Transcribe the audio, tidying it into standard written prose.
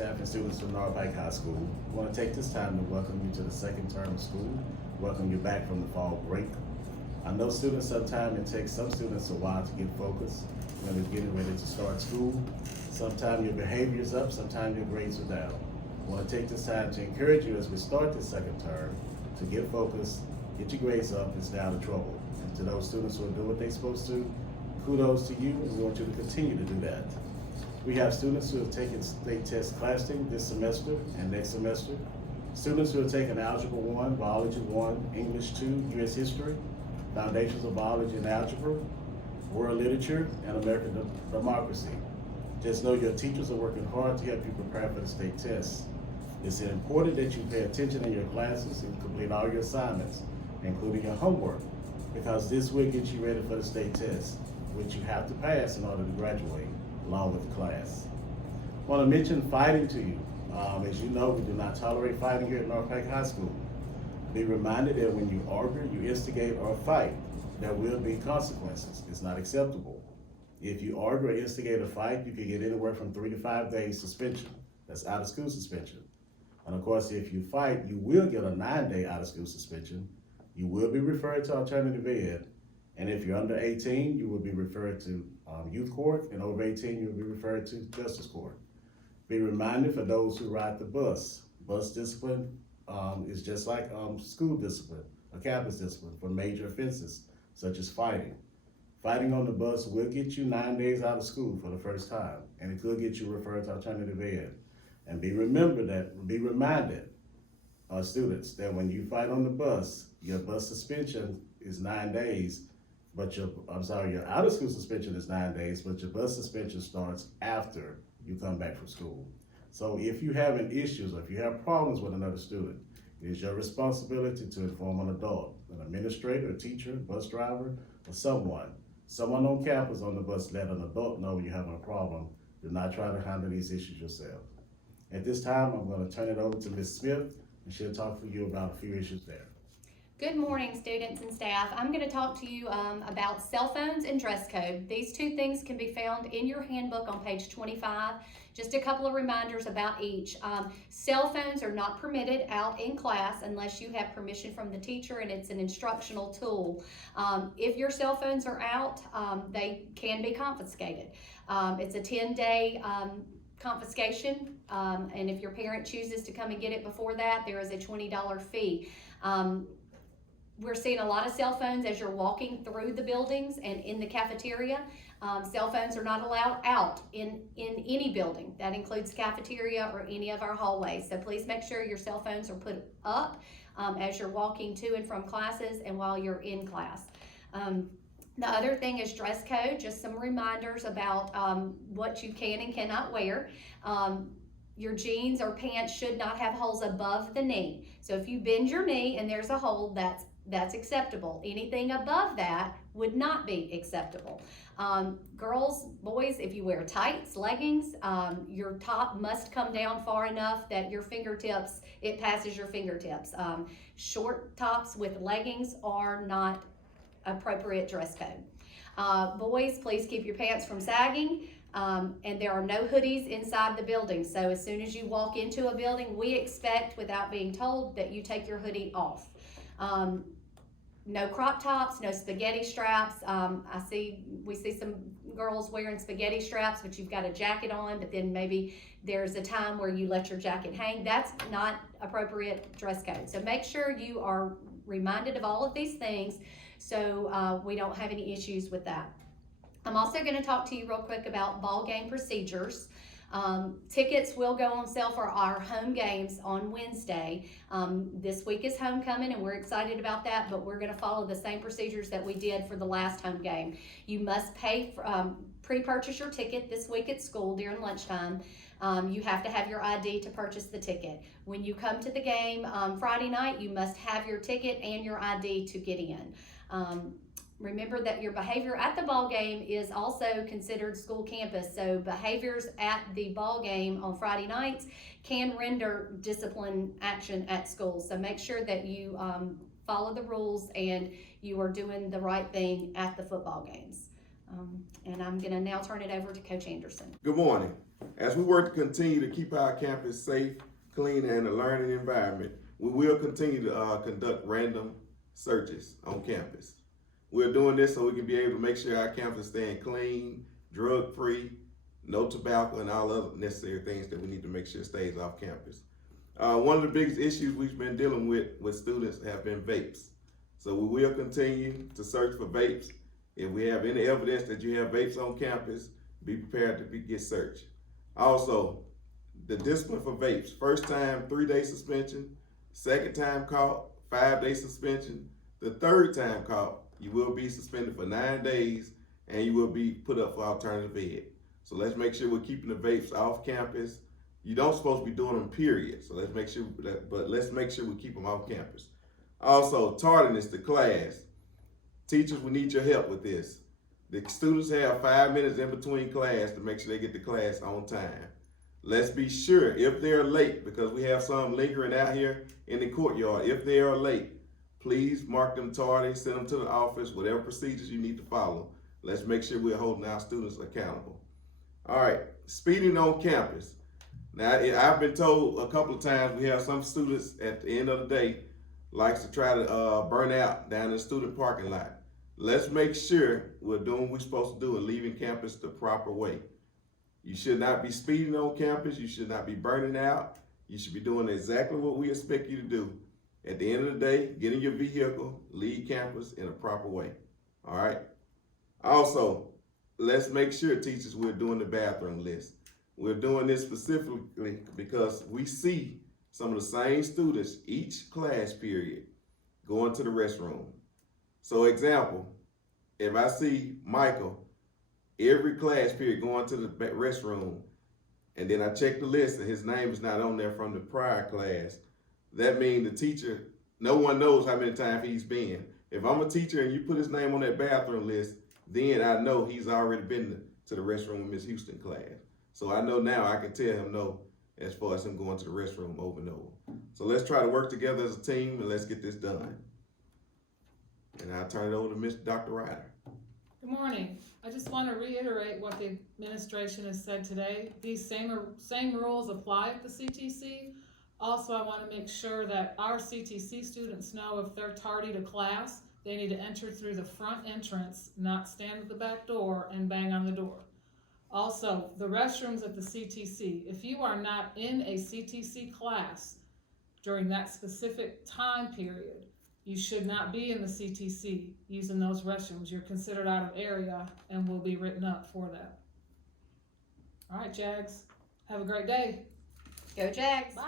staff, and students from North Pike High School. I want to take this time to welcome you to the second term of school, welcome you back from the fall break. I know students, sometimes it takes some students a while to get focused when they're getting ready to start school. Sometimes your behavior is up, sometimes your grades are down. I want to take this time to encourage you as we start this second term to get focused, get your grades up, and stay out of trouble. And to those students who are doing what they're supposed to, kudos to you, and we want you to continue to do that. We have students who have taken state test classing this semester and next semester. Students who have taken Algebra 1, Biology 1, English 2, U.S. History, Foundations of Biology and Algebra, World Literature, and American Democracy. Just know your teachers are working hard to help you prepare for the state tests. It's important that you pay attention in your classes and complete all your assignments, including your homework, because this will get you ready for the state test, which you have to pass in order to graduate, along with the class. I want to mention fighting to you. As you know, we do not tolerate fighting here at North Pike High School. Be reminded that when you argue, you instigate, or fight, there will be consequences. It's not acceptable. If you argue or instigate a fight, you can get anywhere from 3 to 5 days suspension. That's out of school suspension. And of course, if you fight, you will get a 9-day out of school suspension. You will be referred to alternative ed. And if you're under 18, you will be referred to youth court, and over 18, you'll be referred to justice court. Be reminded for those who ride the bus discipline is just like school discipline, or campus discipline for major offenses, such as fighting. Fighting on the bus will get you 9 days out of school for the first time, and it could get you referred to alternative ed. And be reminded, students, that when you fight on the bus, your bus suspension is 9 days, but your out of school suspension is 9 days, but your bus suspension starts after you come back from school. So if you have issues, or if you have problems with another student, it is your responsibility to inform an adult, an administrator, a teacher, bus driver, or someone on campus on the bus. Let an adult know you're having a problem. Do not try to handle these issues yourself. At this time, I'm going to turn it over to Ms. Smith, and she'll talk for you about a few issues there. Good morning, students and staff. I'm going to talk to you about cell phones and dress code. These two things can be found in your handbook on page 25. Just a couple of reminders about each. Cell phones are not permitted out in class unless you have permission from the teacher, and it's an instructional tool. If your cell phones are out, they can be confiscated. It's a 10-day confiscation, and if your parent chooses to come and get it before that, there is a $20 fee. We're seeing a lot of cell phones as you're walking through the buildings and in the cafeteria. Cell phones are not allowed out in any building. That includes cafeteria or any of our hallways. So please make sure your cell phones are put up as you're walking to and from classes and while you're in class. The other thing is dress code, just some reminders about what you can and cannot wear. Your jeans or pants should not have holes above the knee. So if you bend your knee and there's a hole, that's acceptable. Anything above that would not be acceptable. Girls, boys, if you wear tights, leggings, your top must come down far enough that your fingertips, it passes your fingertips. Short tops with leggings are not appropriate dress code. Boys, please keep your pants from sagging. And there are no hoodies inside the building. So as soon as you walk into a building, we expect, without being told, that you take your hoodie off. No crop tops, no spaghetti straps. We see some girls wearing spaghetti straps, but you've got a jacket on, but then maybe there's a time where you let your jacket hang. That's not appropriate dress code. So make sure you are reminded of all of these things so we don't have any issues with that. I'm also going to talk to you real quick about ball game procedures. Tickets will go on sale for our home games on Wednesday. This week is homecoming, and we're excited about that, but we're going to follow the same procedures that we did for the last home game. You must pay for, pre-purchase your ticket this week at school during lunchtime. You have to have your ID to purchase the ticket. When you come to the game Friday night, you must have your ticket and your ID to get in. Remember that your behavior at the ball game is also considered school campus, so behaviors at the ball game on Friday nights can render discipline action at school. So make sure that you follow the rules and you are doing the right thing at the football games. And I'm gonna now turn it over to Coach Anderson. Good morning. As we work to continue to keep our campus safe, clean, and a learning environment, we will continue to conduct random searches on campus. We're doing this so we can be able to make sure our campus is staying clean, drug-free, no tobacco, and all other necessary things that we need to make sure stays off campus. One of the biggest issues we've been dealing with students have been vapes. So we will continue to search for vapes. If we have any evidence that you have vapes on campus, be prepared to get searched. Also, the discipline for vapes: first time, 3-day suspension; second time caught, 5-day suspension; the third time caught, you will be suspended for 9 days and you will be put up for alternative ed. So let's make sure we're keeping the vapes off campus. You don't supposed to be doing them, period. So let's make sure we keep them off campus. Also, tardiness to class. Teachers, we need your help with this. The students have 5 minutes in between class to make sure they get to class on time. Let's be sure if they're late, because we have some lingering out here in the courtyard. If they are late, please mark them tardy, send them to the office, whatever procedures you need to follow. Let's make sure we're holding our students accountable. All right, speeding on campus. Now, I've been told a couple of times we have some students at the end of the day likes to try to burn out down in the student parking lot. Let's make sure we're doing what we're supposed to do and leaving campus the proper way. You should not be speeding on campus. You should not be burning out. You should be doing exactly what we expect you to do. At the end of the day, get in your vehicle, leave campus in a proper way. All right? Also, let's make sure, teachers, we're doing the bathroom list. We're doing this specifically because we see some of the same students each class period going to the restroom. So example, if I see Michael every class period going to the restroom, and then I check the list and his name is not on there from the prior class, that means the teacher, no one knows how many times he's been. If I'm a teacher and you put his name on that bathroom list, then I know he's already been to the restroom with Miss Houston class. So I know now I can tell him no as far as him going to the restroom over and over. So let's try to work together as a team and let's get this done. And I'll turn it over to Dr. Ryder. Good morning. I just want to reiterate what the administration has said today. These same rules apply at the CTC. Also, I want to make sure that our CTC students know if they're tardy to class, they need to enter through the front entrance, not stand at the back door and bang on the door. Also, the restrooms at the CTC, if you are not in a CTC class during that specific time period, you should not be in the CTC using those restrooms. You're considered out of area and will be written up for that. All right, Jags. Have a great day. Go Jags! Bye.